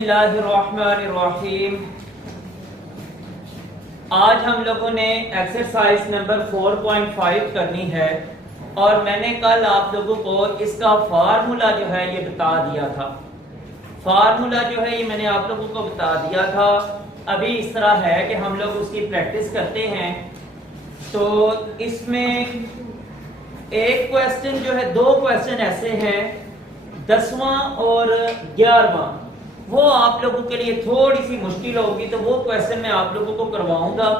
बिस्मिल्लाहिर्रहमानिर्रहीम। आज हम लोगों ने एक्सरसाइज नंबर 4.5 करनी है और मैंने कल आप लोगों को इसका फार्मूला जो है ये बता दिया था। फार्मूला जो है ये मैंने आप लोगों को बता दिया था। अभी इस तरह है कि हम लोग उसकी प्रैक्टिस करते हैं। तो इसमें एक क्वेश्चन जो है, दो क्वेश्चन ऐसे हैं, 10वां और 11वां, वो आप लोगों के लिए थोड़ी सी मुश्किल होगी, तो वो क्वेश्चन मैं आप लोगों को करवाऊंगा।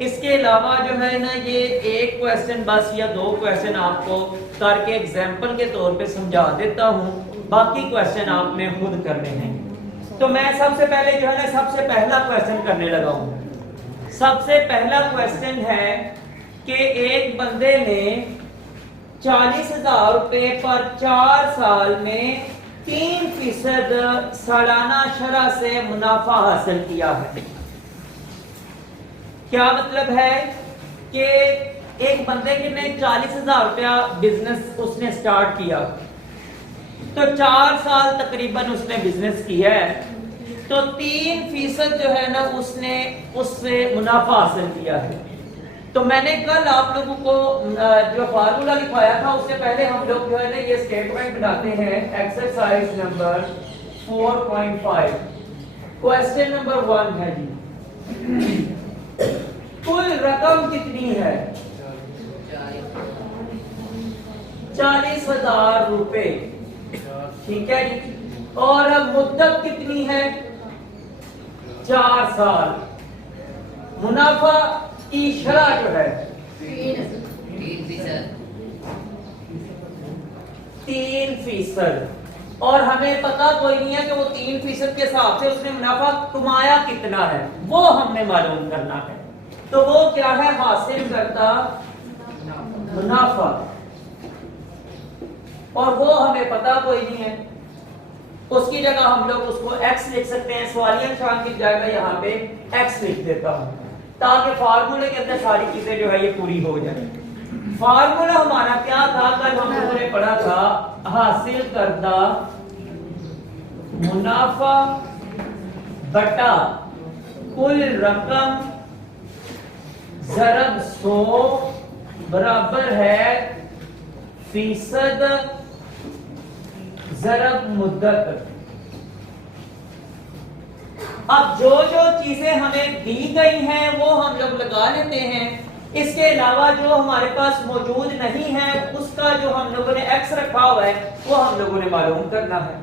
इसके अलावा जो है ना, ये एक क्वेश्चन बस या दो क्वेश्चन आपको करके एग्जाम्पल के तौर पे समझा देता हूँ, बाकी क्वेश्चन आपने खुद करने हैं। तो मैं सबसे पहले जो है ना, सबसे पहला क्वेश्चन करने लगा हूँ। सबसे पहला क्वेश्चन है कि एक बंदे ने 40,000 रुपए पर 4 साल में 3% सालाना शरह से मुनाफा हासिल किया है। क्या मतलब है कि एक बंदे के ने 40,000 रुपया बिजनेस उसने स्टार्ट किया, तो 4 साल तकरीबन उसने बिजनेस किया है, तो 3% जो है ना उसने उससे मुनाफा हासिल किया है। तो मैंने कल आप लोगों को जो फार्मूला लिखवाया था, उससे पहले हम लोग जो है ना ये स्टेटमेंट बनाते हैं। एक्सरसाइज नंबर 4.5 क्वेश्चन नंबर 1 है जी, कुल रकम कितनी है? 40,000 रुपए, ठीक है जी। और अब मुद्दत कितनी है? 4 साल। मुनाफा की शरह जो है 3%, और हमें पता कोई नहीं है कि वो 3% के हिसाब से उसने मुनाफा कमाया कितना है, वो हमने मालूम करना है। तो वो क्या है? हासिल करता मुनाफा, और वो हमें पता कोई नहीं है। उसकी जगह हम लोग उसको x लिख सकते हैं। सवालिया निशान की जगह यहाँ पे x लिख देता हूं, ताकि फार्मूले के अंदर सारी चीजें जो है ये पूरी हो जाए। फार्मूला हमारा क्या था? कल हम लोगों ने पढ़ा था, हासिल करदा मुनाफा बटा कुल रकम ज़रब 100 बराबर है फीसद ज़रब मुद्दत। अब जो जो चीजें हमें दी गई हैं वो हम लोग लगा लेते हैं। इसके अलावा जो हमारे पास मौजूद नहीं है उसका जो हम लोगों ने एक्स रखा हुआ है वो हम लोगों ने मालूम करना है।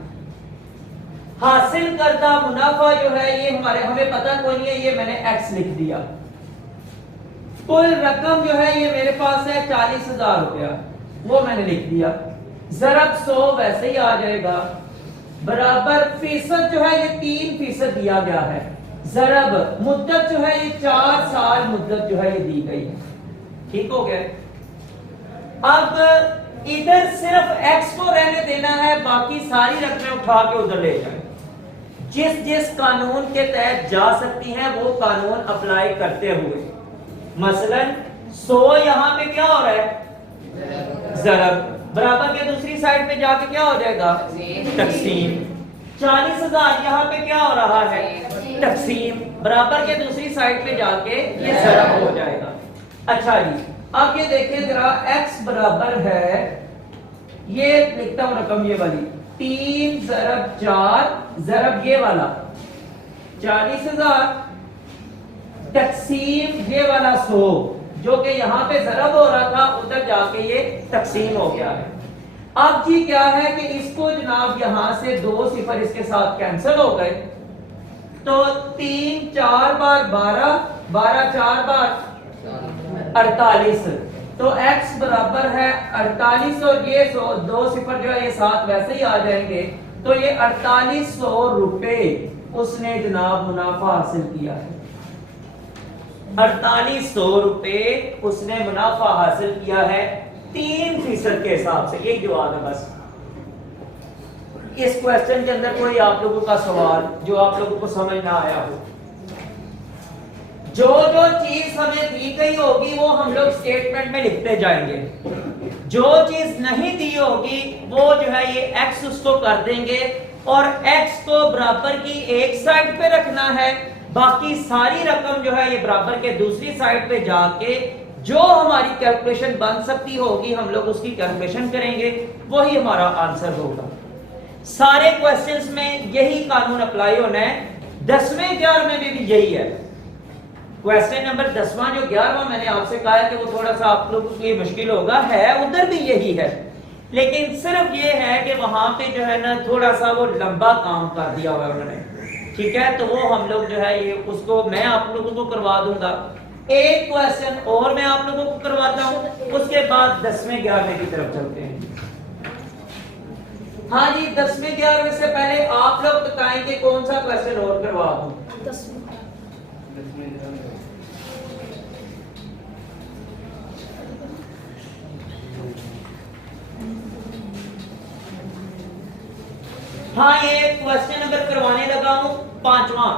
हासिल करदा मुनाफा जो है ये हमें पता कोई नहीं है, ये मैंने एक्स लिख दिया। कुल रकम जो है ये मेरे पास है 40,000 रुपया, वो मैंने लिख दिया। ज़रब 100 वैसे ही आ जाएगा, बराबर फीसद जो है ये 3% दिया गया है। ज़रब मुद्दत जो है ये 4 साल मुद्दत जो है ये दी गई है। ठीक हो गया। अब इधर सिर्फ x को रहने देना है, बाकी सारी रकमें उठा के उधर ले जाए। जिस जिस कानून के तहत जा सकती हैं वो कानून अप्लाई करते हुए, मसलन 100 यहां पे क्या हो रहा है? ज़रब, बराबर के दूसरी साइड पे जाके क्या हो जाएगा? तकसीम। 40,000 यहाँ पे क्या हो रहा है? तकसीम, बराबर के दूसरी साइड पे जाके ये ज़रब हो जाएगा। अच्छा जी, अब ये देखें जरा, x बराबर है, ये लिखता हूं रकम ये वाली 3 ज़रब 4 ज़रब ये वाला 40,000 तकसीम ये वाला 100, जो कि यहाँ पे ज़रब हो रहा था उधर जाके ये तकसीम हो गया है। अब जी क्या है कि इसको जनाब यहां से 2 सिफर इसके साथ कैंसिल हो गए, तो 3 4 बार 12, 12 4 बार 48, तो x बराबर है 48, और ये 2 सिफर जो है ये साथ वैसे ही आ जाएंगे, तो ये 4800 रुपए उसने जनाब मुनाफा हासिल किया है। 4800 रुपए उसने मुनाफा हासिल किया है 3% के हिसाब से। यही जवाब है बस। इस क्वेश्चन के अंदर कोई आप लोगों का सवाल जो आप लोगों को समझ ना आया हो? जो जो चीज हमें दी गई होगी वो हम लोग स्टेटमेंट में लिखते जाएंगे। जो चीज नहीं दी होगी वो जो है ये एक्स उसको कर देंगे और x को बराबर की एक साइड पे रखना है, बाकी सारी रकम जो है ये बराबर के दूसरी साइड पे जाके जो हमारी कैलकुलेशन बन सकती होगी हम लोग उसकी कैलकुलेशन करेंगे, वही हमारा आंसर होगा। सारे क्वेश्चंस में यही कानून अप्लाई होना है। 10वें 11वें में भी यही है। क्वेश्चन नंबर 10वां जो 11वां मैंने आपसे कहा है कि वो थोड़ा सा आप लोगों के लिए मुश्किल होगा, है उधर भी यही है, लेकिन सिर्फ ये है कि वहां पे जो है ना थोड़ा सा वो लंबा काम कर दिया हुआ उन्होंने, ठीक है। तो वो हम लोग जो है ये उसको मैं आप लोगों को करवा दूंगा। एक क्वेश्चन और मैं आप लोगों को करवाता हूं, उसके बाद 10वें 11वें की तरफ चलते हैं। हाँ जी, 10वें 11वें से पहले आप लोग बताएं कि कौन सा क्वेश्चन और करवा दूं। हाँ, ये क्वेश्चन नंबर करवाने लगा हूं 5वां।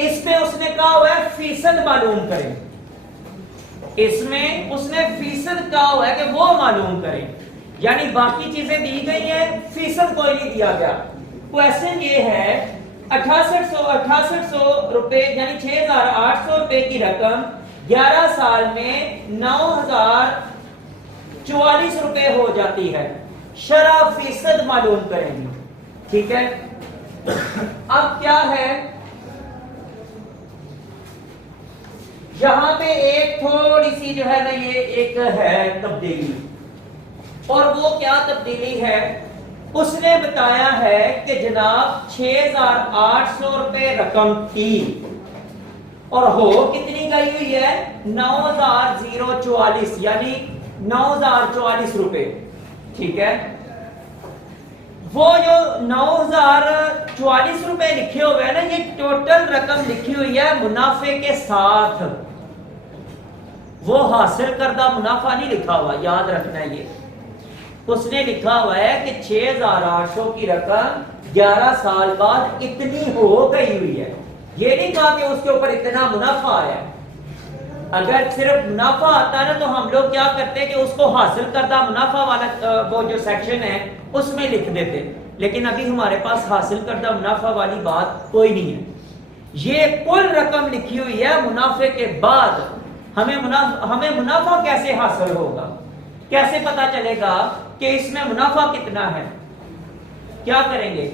इसमें उसने कहा हुआ है फीसद मालूम करें। इसमें उसने फीसद कहा हुआ है कि वो मालूम करें, यानी बाकी चीजें दी गई हैं, फीसद कोई नहीं दिया गया। क्वेश्चन ये है 6800 रुपए यानी 6800 रुपए की रकम 11 साल में 9044 रुपए हो जाती है, शरह फीसद मालूम करेंगे, ठीक है। अब क्या है, यहां पे एक थोड़ी सी जो है ना ये एक है तब्दीली, और वो क्या तब्दीली है, उसने बताया है कि जनाब 6800 रुपए रकम थी और हो कितनी गई हुई है 9044 यानी 9044 रुपए, ठीक है। वो जो 9044 रुपए लिखे हुए हैं ना, ये टोटल रकम लिखी हुई है मुनाफे के साथ, वो हासिल करदा मुनाफा नहीं लिखा हुआ, याद रखना है ये। उसने लिखा हुआ है कि 6800 की रकम 11 साल बाद इतनी हो गई हुई है, ये नहीं कहा कि उसके ऊपर इतना मुनाफा आया। अगर सिर्फ मुनाफा आता ना तो हम लोग क्या करते हैं कि उसको हासिल करदा मुनाफा वाला वो जो सेक्शन है उसमें लिख देते, लेकिन अभी हमारे पास हासिल करदा मुनाफा वाली बात कोई नहीं है। ये कुल रकम लिखी हुई है मुनाफे के बाद। हमें मुनाफा कैसे हासिल होगा, कैसे पता चलेगा कि इसमें मुनाफा कितना है, क्या करेंगे?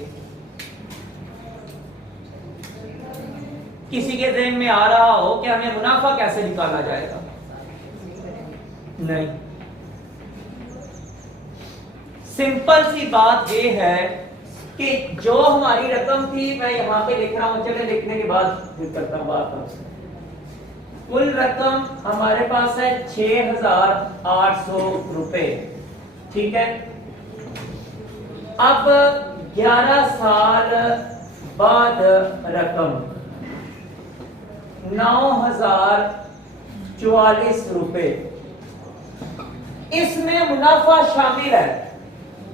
किसी के ज़हन में आ रहा हो कि हमें मुनाफा कैसे निकाला जाएगा? नहीं, सिंपल सी बात ये है कि जो हमारी रकम थी, मैं यहां पे लिख रहा हूं, चले लिखने के बाद फिर करता हूं बात आपसे। कुल रकम हमारे पास है 6800 रुपए, ठीक है। अब 11 साल बाद रकम 9044 रुपए, इसमें मुनाफा शामिल है,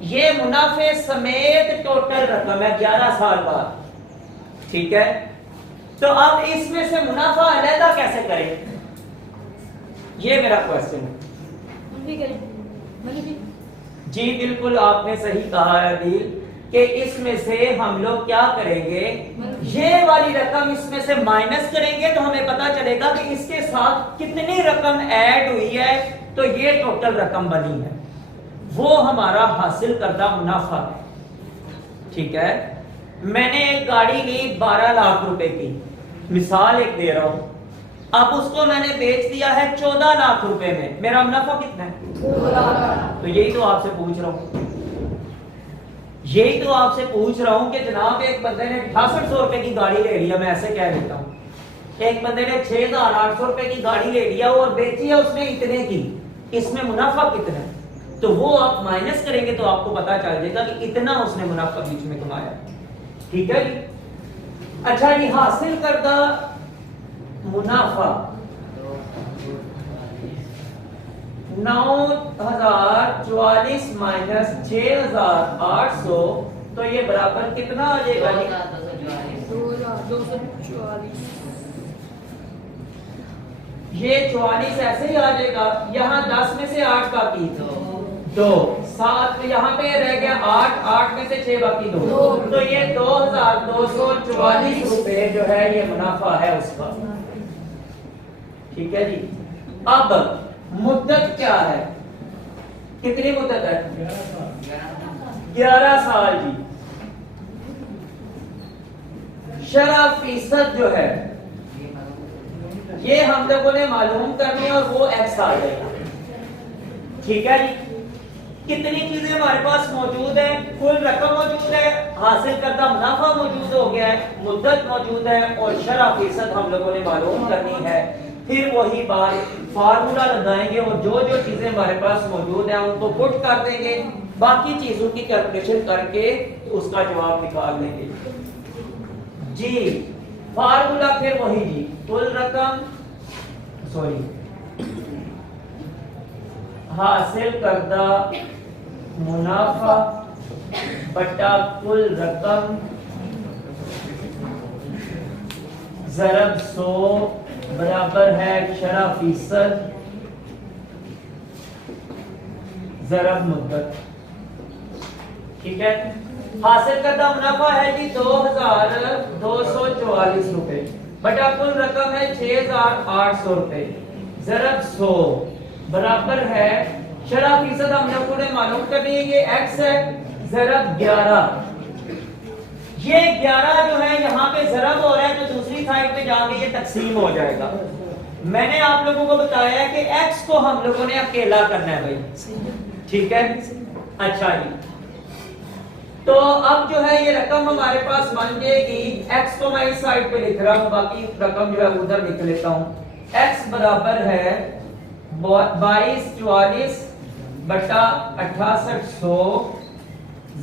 ये मुनाफे समेत टोटल रकम है 11 साल बाद, ठीक है। तो अब इसमें से मुनाफा अलहदा कैसे करें, ये मेरा क्वेश्चन है। जी बिल्कुल आपने सही कहा है दिल कि इसमें से हम लोग क्या करेंगे, ये वाली रकम इसमें से माइनस करेंगे तो हमें पता चलेगा कि इसके साथ कितनी रकम ऐड हुई है, तो ये टोटल रकम बनी है, वो हमारा हासिल करदा मुनाफा है, ठीक है। मैंने एक गाड़ी ली 12 लाख रुपए की, मिसाल एक दे रहा हूं, अब उसको मैंने बेच दिया है 14 लाख रुपए में, मेरा मुनाफा कितना है? 2 लाख। तो यही तो आपसे पूछ रहा हूं, यही तो आपसे पूछ रहा हूं कि जनाब एक बंदे ने 6800 रुपए की गाड़ी ले लिया, मैं ऐसे कह देता हूं, एक बंदे ने 6800 रुपए की गाड़ी ले लिया और बेची है उसने इतने की, इसमें मुनाफा कितना है? तो वो आप माइनस करेंगे तो आपको पता चल जाएगा कि इतना उसने मुनाफा बीच में कमाया, ठीक है जी। अच्छा जी, हासिल करदा मुनाफा 9044 माइनस 6800, तो ये बराबर कितना आ जाएगा जी? 2,244। ये 44 ऐसे ही आ जाएगा, यहाँ 10 में से 8 काटी, 2 7 यहाँ पे रह गया 8 8 में से 6 बाकी 2 तो ये 2244 रुपए जो है ये मुनाफा है उसका। ठीक है जी। अब मुद्दत क्या है, कितनी मुद्दत है? 11 साल जी। शरह फीसद जो है ये हम लोगों ने मालूम करनी है और वो एक्स आ जाएगा। ठीक है जी। कितनी चीजें हमारे पास मौजूद है, कुल रकम मौजूद है, हासिल करदा मुनाफा मौजूद हो गया है, मुद्दत मौजूद है और शरह फीसद हम लोगों ने मालूम करनी है। फिर वही बात फार्मूला लगाएंगे और जो जो चीजें हमारे पास मौजूद है उनको पुट कर देंगे, बाकी चीजों की कैलकुलेशन करके उसका जवाब निकाल लेंगे जी। फार्मूला फिर वही जी, कुल रकम हासिल करदा मुनाफा बटा कुल रकम ज़रब 100 बराबर है शरह फीसद ज़रब मुद्दत। ठीक है। हासिल करदा मुनाफा है जी 2244 रुपए बटा कुल रकम है 6800 रुपए ज़रब 100 बराबर है शरह फीसद हम लोगों ने मालूम करनी है, ये x है ज़रब 11। ये 11 जो है यहाँ पे ज़रब हो रहा है तो दूसरी साइड पे जाके ये तकसीम हो जाएगा। मैंने आप लोगों को बताया कि x को हम लोगों ने अकेला करना है भाई। ठीक है। अच्छा जी। तो अब जो है ये रकम हमारे पास बन जाएगी, x को मैं इस साइड पे लिख रहा हूँ, बाकी रकम जो है उधर लिख लेता हूँ। x बराबर है 2244 बटा 6800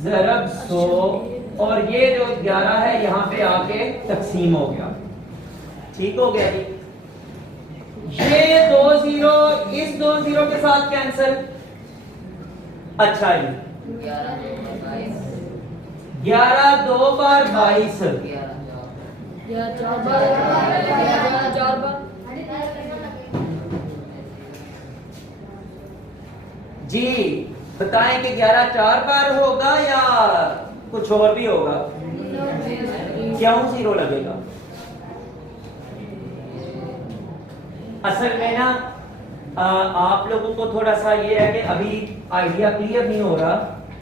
ज़रब 100 और ये जो 11 है यहाँ पे आके तकसीम हो गया। ठीक हो गया जी। ये 2 जीरो इस 2 जीरो के साथ कैंसिल। अच्छा जी। 11 2 बार 22 जी। बताएं कि 11 4 बार होगा या कुछ और भी होगा? क्यों जीरो लगेगा? असल में ना आप लोगों को थोड़ा सा ये है कि अभी आइडिया क्लियर नहीं हो रहा।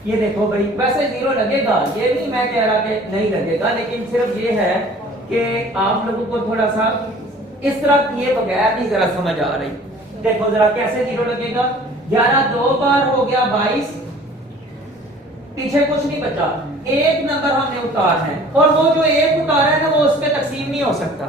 ये देखो भाई, वैसे जीरो लगेगा, ये नहीं मैं कह रहा कि नहीं लगेगा, लेकिन सिर्फ ये है कि आप लोगों को थोड़ा सा इस तरह किए बगैर नहीं जरा समझ आ रही। देखो जरा कैसे जीरो लगेगा। 11 2 बार हो गया 22, पीछे कुछ नहीं बचा, एक नंबर हमने उतारना है और वो जो एक उतारा है ना वो उस पे तकसीम नहीं हो सकता,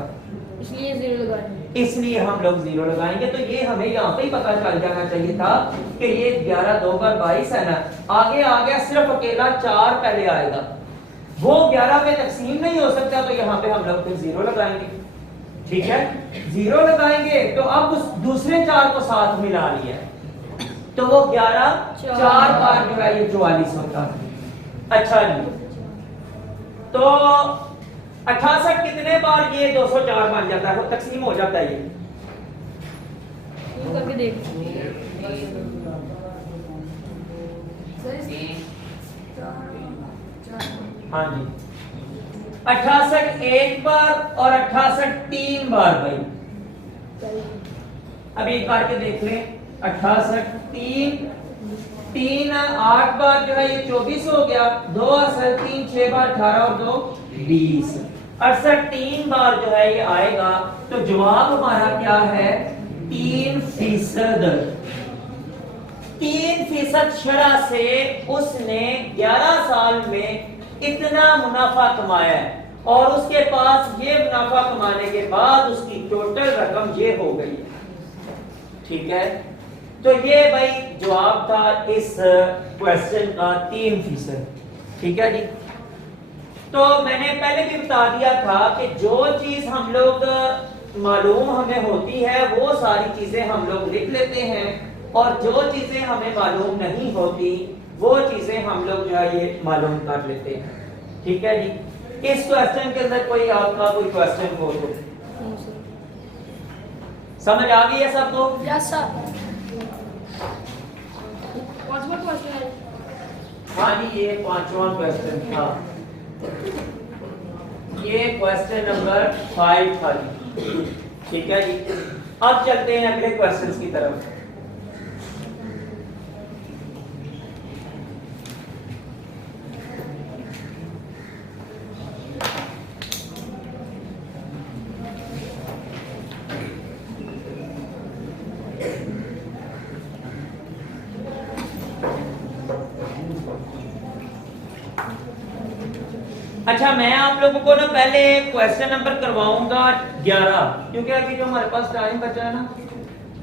इसलिए जीरो लगाएंगे। इसलिए हम लोग जीरो लगाएंगे। तो ये हमें यहाँ पे ही पता चल जाना चाहिए था कि ये 11 2 बार 22 है ना, आगे आ गया सिर्फ अकेला 4 पहले आएगा, वो 11 पे तकसीम नहीं हो सकता, तो यहाँ पे हम लोग फिर जीरो लगाएंगे। ठीक है। जीरो लगाएंगे तो अब उस दूसरे 4 को साथ मिला लिया है तो वो 11 4 बार जो है ये 44 होता है। अच्छा जी। तो 68 कितने बार ये 204 बन जाता है, वो तकसीम हो जाता है ये करके देख। हाँ जी। 68 एक बार और 68 3 बार भाई। अभी एक बार के देख लें। 68 3 8 बार जो है ये 24 हो गया, 2 और 3 6 बार 18 और 2 20, 68 3 बार जो है ये आएगा। तो जवाब हमारा क्या है? 3%। 3% शरह से उसने 11 साल में इतना मुनाफा कमाया है और उसके पास ये मुनाफा कमाने के बाद उसकी टोटल रकम ये हो गई। ठीक है। तो ये भाई जवाब था इस क्वेश्चन का 3%। ठीक है जी। तो मैंने पहले भी बता दिया था कि जो चीज हम लोग मालूम हमें होती है वो सारी चीजें हम लोग लिख लेते हैं और जो चीजें हमें मालूम नहीं होती वो चीजें हम लोग जो है ये मालूम कर लेते हैं। ठीक है जी। इस क्वेश्चन के अंदर कोई आपका कोई क्वेश्चन हो तो समझ आ गई है सबको? Yes sir. पांचवा क्वेश्चन है। हाँ जी, ये पांचवा क्वेश्चन था। ये क्वेश्चन नंबर 5 था जी। ठीक है जी, अब चलते हैं अगले क्वेश्चंस की तरफ। अच्छा, मैं आप लोगों को ना पहले क्वेश्चन नंबर करवाऊंगा 11, क्योंकि अभी जो हमारे पास टाइम बचा है ना,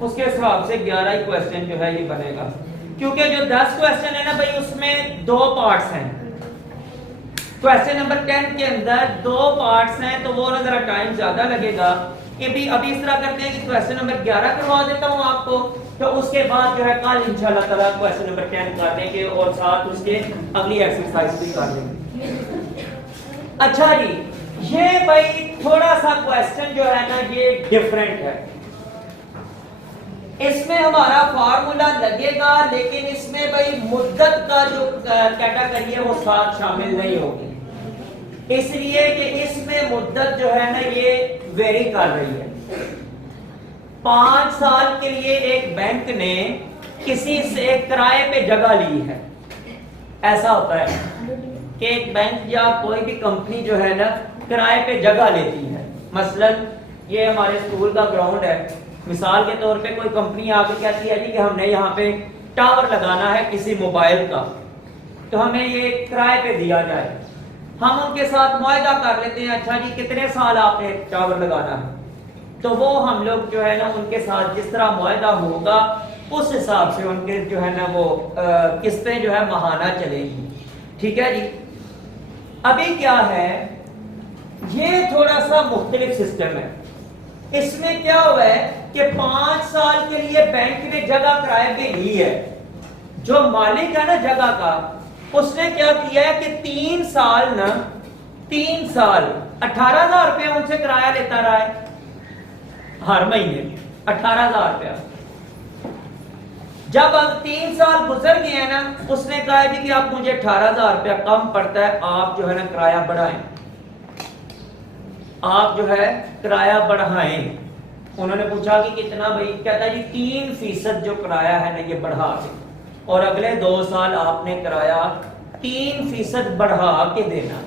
उसके हिसाब से 11 ही क्वेश्चन जो है ये बनेगा। क्योंकि जो 10 क्वेश्चन है ना भाई, उसमें 2 पार्ट्स हैं। क्वेश्चन नंबर 10 के अंदर 2 पार्ट्स हैं, तो वो ना जरा टाइम ज्यादा लगेगा। कि भी अभी इस तरह करते हैं कि क्वेश्चन नंबर 11 करवा देता हूं आपको, तो उसके बाद जो है कल इंशाल्लाह ताला क्वेश्चन नंबर 10 कर देंगे और साथ उसके अगली एक्सरसाइज भी कर देंगे। अच्छा जी, ये भाई थोड़ा सा क्वेश्चन जो है ना ये डिफरेंट है। इसमें हमारा फार्मूला लगेगा, लेकिन इसमें भाई मुद्दत का जो कैटेगरी है वो साथ शामिल नहीं होगी, इसलिए कि इसमें मुद्दत जो है ना ये वेरी कर रही है। 5 साल के लिए एक बैंक ने किसी से किराए पे जगह ली है। ऐसा होता है कि एक बैंक या कोई भी कंपनी जो है ना किराए पे जगह लेती है। मसलन ये हमारे स्कूल का ग्राउंड है, मिसाल के तौर पे कोई कंपनी आके कहती है जी कि हमने यहाँ पे टावर लगाना है किसी मोबाइल का, तो हमें ये किराए पे दिया जाए। हम उनके साथ मुआहदा कर लेते हैं, अच्छा जी कितने साल आपने टावर लगाना है, तो वो हम लोग जो है ना उनके साथ जिस तरह मुआहदा होगा उस हिसाब से उनके जो है ना वो किस्तें जो है माहाना चलेगी। ठीक है जी। अभी क्या है, ये थोड़ा सा मुख्तलिफ सिस्टम है। इसमें क्या हुआ है कि 5 साल के लिए बैंक ने जगह किराए पे ली है। जो मालिक है ना जगह का, उसने क्या किया है कि 3 साल 18,000 रुपया उनसे किराया लेता रहा है हर महीने, 18,000 रुपया। जब अब 3 साल गुजर गए ना, उसने कहा कि आप मुझे 18,000 रुपया कम पड़ता है, आप जो है ना किराया बढ़ाएं, आप जो है किराया बढ़ाएं। उन्होंने पूछा कि कितना भाई, कहता है जी 3% जो किराया है ना ये बढ़ा के, और अगले 2 साल आपने किराया 3% बढ़ा के देना।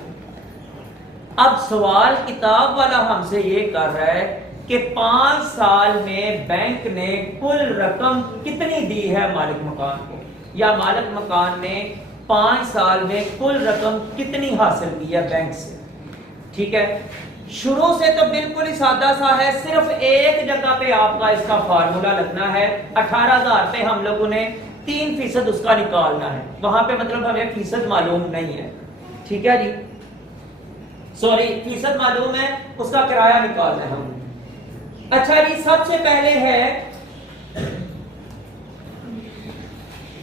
अब सवाल किताब वाला हमसे ये कर रहा है कि 5 साल में बैंक ने कुल रकम कितनी दी है मालिक मकान को, या मालिक मकान ने 5 साल में कुल रकम कितनी हासिल की है बैंक से। ठीक है, शुरू से तो बिल्कुल ही सादा सा है, सिर्फ एक जगह पे आपका इसका फार्मूला लगना है। 18,000 पे हम लोगों ने 3% उसका निकालना है, वहां पे मतलब हमें फीसद मालूम नहीं है। ठीक है जी, सॉरी फीसद मालूम है, उसका किराया निकालना है हमने। अच्छा जी, सबसे पहले है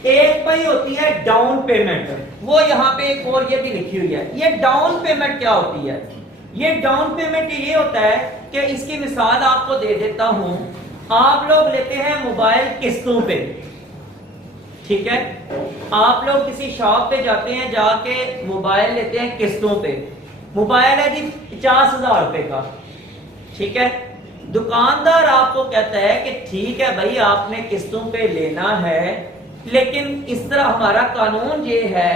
एक भाई होती है डाउन पेमेंट, वो यहां पे एक और ये भी लिखी हुई है। ये डाउन पेमेंट क्या होती है? ये डाउन पेमेंट ये होता है कि इसकी मिसाल आपको दे देता हूं। आप लोग लेते हैं मोबाइल किस्तों पे, ठीक है, आप लोग किसी शॉप पे जाते हैं, जाके मोबाइल लेते हैं किस्तों पे। मोबाइल है जी 50,000 रुपए का, ठीक है। दुकानदार आपको कहता है कि ठीक है भाई आपने किस्तों पे लेना है, लेकिन इस तरह हमारा कानून ये है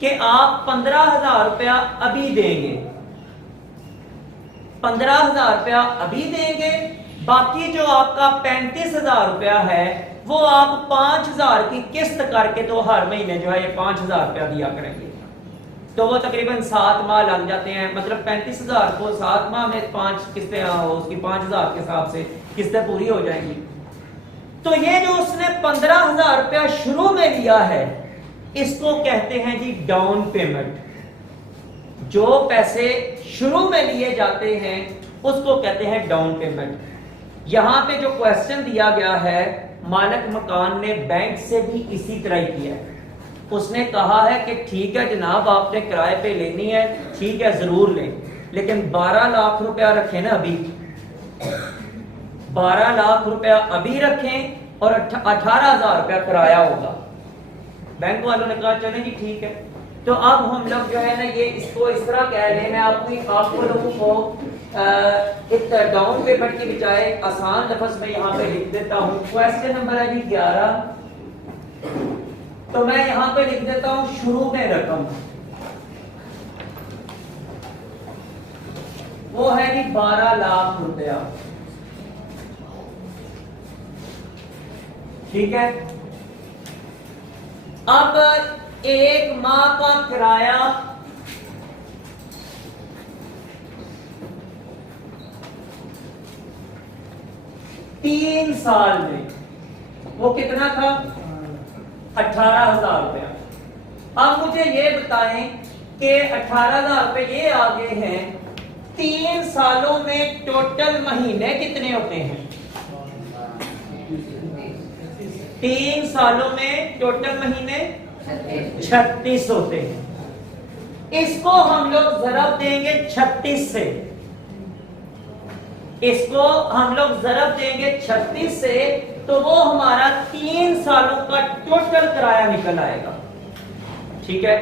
कि आप 15,000 रुपया अभी देंगे, 15,000 रुपया अभी देंगे, बाकी जो आपका 35,000 रुपया है वो आप 5,000 की किस्त करके तो हर महीने जो है ये 5,000 रुपया दिया करेंगे। तो वो तकरीबन 7 माह लग जाते हैं, मतलब 35,000 को 7 माह में 5 किस्तें उसकी 5,000 के हिसाब से किस्तें पूरी हो जाएंगी। तो ये जो उसने 15,000 रुपया शुरू में लिया है, इसको कहते हैं जी डाउन पेमेंट। जो पैसे शुरू में लिए जाते हैं उसको कहते हैं डाउन पेमेंट। यहां पे जो क्वेश्चन दिया गया है, मालिक मकान ने बैंक से भी इसी तरह ही किया है। उसने कहा है कि ठीक है जनाब आपने किराए पे लेनी है, ठीक है जरूर लें, लेकिन 12 लाख रुपया रखें ना अभी, 12 लाख रुपया अभी रखें और 18,000 रुपया किराया होगा। बैंक वालों ने कहा चले जी ठीक है। तो अब हम लोग जो है ना ये इसको इस तरह कह लें, मैं आपको लोगों को एक डाउन पेमेंट की बजाय आसान लफ्ज में यहाँ पे लिख देता हूँ। क्वेश्चन नंबर है जी 11, तो मैं यहाँ पे लिख देता हूँ शुरू में रकम, वो है जी 12 लाख रुपया, ठीक है। अब एक माह का किराया तीन साल में वो कितना था? 18,000 रुपया। अब मुझे ये बताएं कि 18,000 रुपए ये आ गए हैं, 3 सालों में टोटल महीने कितने होते हैं? 3 सालों में टोटल महीने 36 होते हैं। इसको हम लोग जरब देंगे 36 से, इसको हम लोग जरब देंगे 36 से, तो वो हमारा 3 सालों का टोटल किराया निकल आएगा, ठीक है।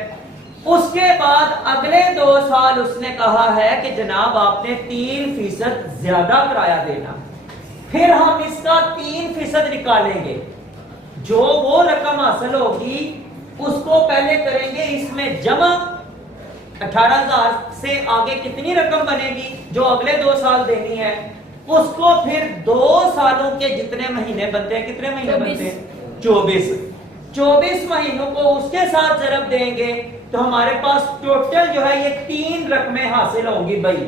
उसके बाद अगले 2 साल उसने कहा है कि जनाब आपने 3% ज्यादा किराया देना। फिर हम इसका 3% निकालेंगे, जो वो रकम हासिल होगी उसको पहले करेंगे इसमें जमा। 18,000 से आगे कितनी रकम बनेगी जो अगले 2 साल देनी है, उसको फिर 2 सालों के जितने महीने बनते हैं, कितने महीने बनते हैं? 24 महीनों को उसके साथ जरब देंगे, तो हमारे पास टोटल जो है ये 3 रकमें हासिल होंगी भाई।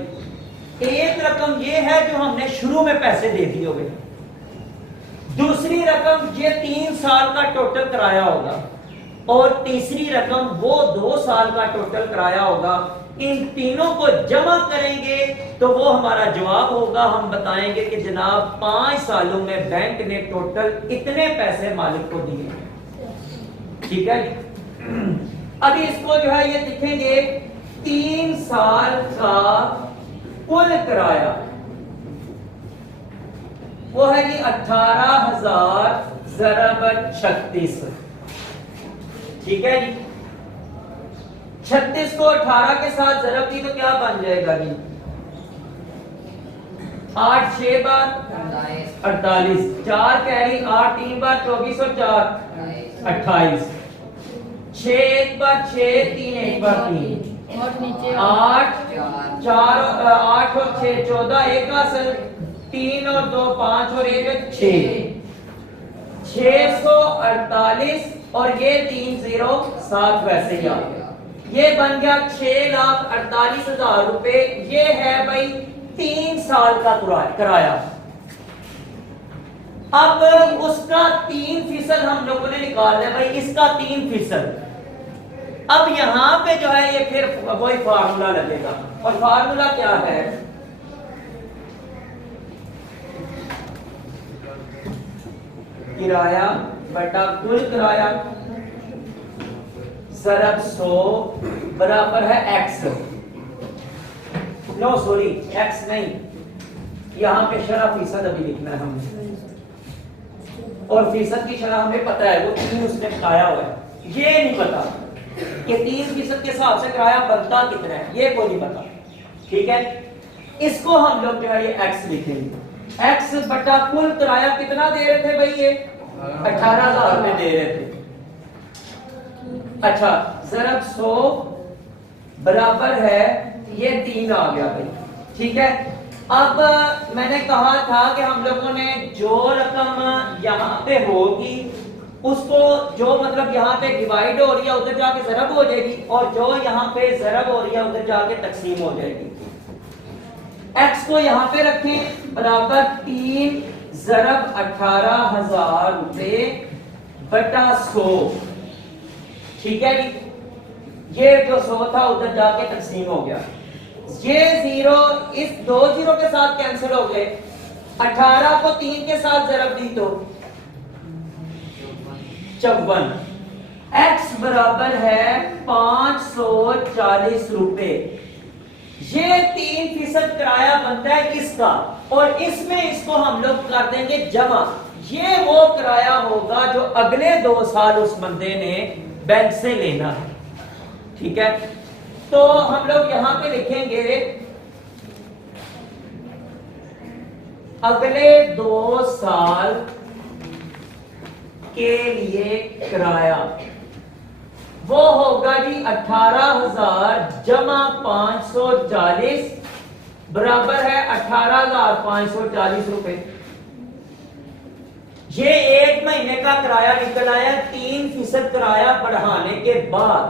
एक रकम ये है जो हमने शुरू में पैसे दे दिए होंगे, दूसरी रकम ये 3 साल का टोटल किराया होगा, और तीसरी रकम वो 2 साल का टोटल किराया होगा। इन तीनों को जमा करेंगे तो वो हमारा जवाब होगा। हम बताएंगे कि जनाब 5 सालों में बैंक ने टोटल इतने पैसे मालिक को दिए, ठीक है। अभी इसको जो है ये लिखेंगे 3 साल का कुल किराया, वो है जी 18,000 ज़रब 36, ठीक है जी। 36 को 18 के साथ जरब दी तो क्या बन जाएगा जी? 8 6 बार 48, 4 कैरी 8 3 बार 24 और 4 28, 6 1 बार 6 3 1 बार 3 और नीचे 8 4 8 और 6 14, 1 का असल 3 और 2 5 और 1 6, 648, और ये 3 0 7 वैसे ही आ गया। ये बन गया 6,48,000 रुपए। ये है भाई 3 साल का किराया। अब उसका 3% हम लोगों ने निकाल लिया भाई, इसका 3%। अब यहां पे जो है ये फिर वही फार्मूला लगेगा, और फार्मूला क्या है? किराया बटा कुल किराया ज़रब 100 बराबर है x। नो सॉरी, x नहीं, यहां पे शरह फीसद अभी लिखना है हमने, और फीसद की शरह हमें पता है, वो 3 उसने बताया हुआ है। ये नहीं पता कि 3% के हिसाब से किराया बनता कितना है, ये को नहीं पता, ठीक है। इसको हम लोग जो है ये x लिखेंगे। x बटा कुल किराया कितना दे रहे थे भाई? ये 18,000 रुपए दे रहे थे। अच्छा, ज़रब 100 बराबर है ये 3 आ गया भाई, ठीक है। अब मैंने कहा था कि हम लोगों ने जो रकम यहाँ पे होगी उसको, जो मतलब यहाँ पे डिवाइड हो रही है उधर जाके ज़रब हो जाएगी, और जो यहाँ पे ज़रब हो रही है उधर जाके तकसीम हो जाएगी। x को यहाँ पे रखें बराबर 3 ज़रब 18,000 रुपए बटा 100, ठीक है जी। ये जो 100 था उधर जाके तकसीम हो गया। ये 0 इस 2 0 के साथ कैंसिल हो गए। 18 को 3 के साथ ज़रब दी तो 54। x बराबर है 540 रुपए। ये 3% किराया बनता है इसका, और इसमें इसको हम लोग कर देंगे जमा। ये वो किराया होगा जो अगले 2 साल उस बंदे ने बैंक से लेना है। ठीक है, तो हम लोग यहां पे लिखेंगे अगले 2 साल के लिए किराया वो होगा जी 18,000 जमा 540 बराबर है 18,540 रुपए। ये 1 महीने का किराया निकल आया 3% किराया बढ़ाने के बाद।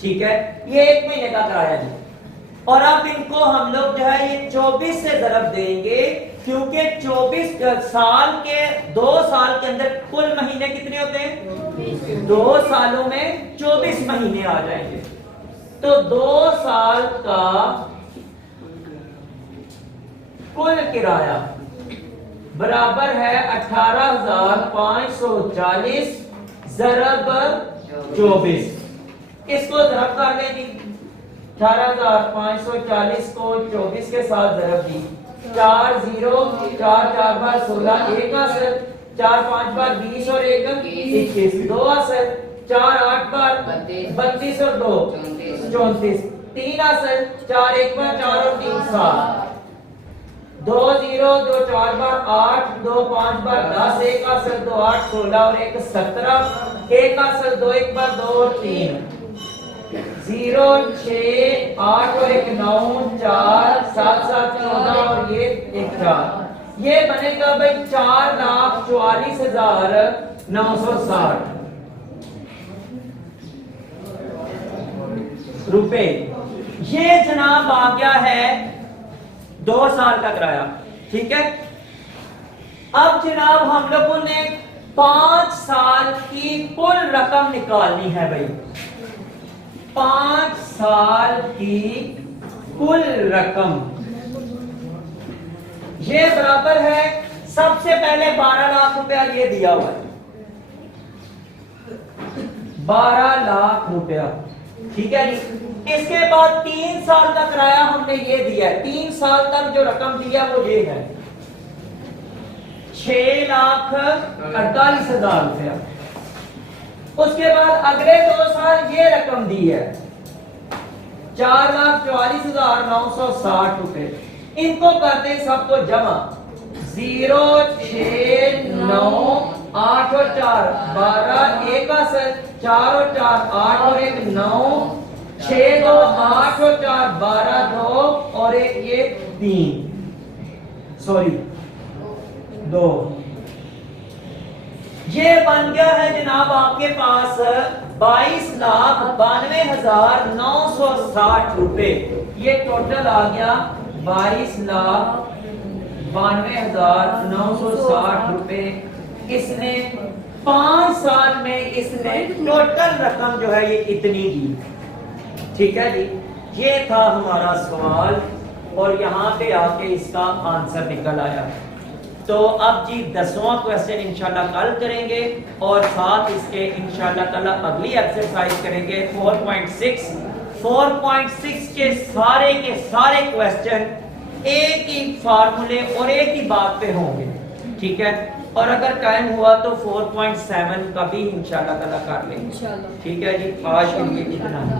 ठीक है, ये 1 महीने का किराया जी। और अब इनको हम लोग जो है ये 24 से ज़रब देंगे, क्योंकि 24 साल के 2 साल के अंदर कुल महीने कितने होते हैं? 2 सालों में 24 महीने आ जाएंगे। तो 2 साल का कुल किराया बराबर है 18,540 ज़रब 24। इसको ज़रब कर देंगे 18,540 को 24 के साथ ज़रब दी 4 0 4 4 बार 16 1 असर 4 5 बार 20 और 1 21 2 असर 4 8 बार 32 और 2 34 3 असर 4 1 बार 4 और 3 7 2 0 2 4 बार 8 2 5 बार 10 1 असर 2 8 16 और 1 17 1 असर 2 1 बार 2 और 3 0 6 8 और 1 9 4 7 7 14 और ये 1 4। ये बनेगा भाई 4,44,960 रुपए। ये जनाब आ गया है 2 साल का किराया। ठीक है, अब जनाब हम लोगों ने 5 साल की कुल रकम निकालनी है भाई। 5 साल की कुल रकम ये बराबर है, सबसे पहले 12 लाख रुपया ये दिया हुआ है 12 लाख रुपया। ठीक है जी, इसके बाद 3 साल का किराया हमने ये दिया है। 3 साल तक जो रकम दिया वो ये है 6,48,000 रुपया। उसके बाद अगले 2 साल ये रकम दी है 4,44,960 रुपए। इनको करते सबको जमा 0 6 9 8 और 4 12 1 असर 4 और 4 8 और 1 9 6 2 8 और 4 12 2 और 1 ये 3 सॉरी 2। ये बन गया है जनाब आपके पास 22,92,960 रुपए। ये टोटल आ गया 22,92,960 रुपए। इसने 5 साल में इसने टोटल रकम जो है ये इतनी दी। ठीक है जी, ये था हमारा सवाल और यहाँ पे आके इसका आंसर निकल आया। तो अब जी 10वां क्वेश्चन इंशाल्लाह कल करेंगे और साथ इसके इंशाल्लाह ताला अगली एक्सरसाइज करेंगे 4.6 के सारे क्वेश्चन एक ही फार्मूले और एक ही बात पे होंगे। ठीक है, और अगर टाइम हुआ तो 4.7 का भी इंशाल्लाह ताला कर लेंगे। ठीक है जी, आज के लिए इतना ही।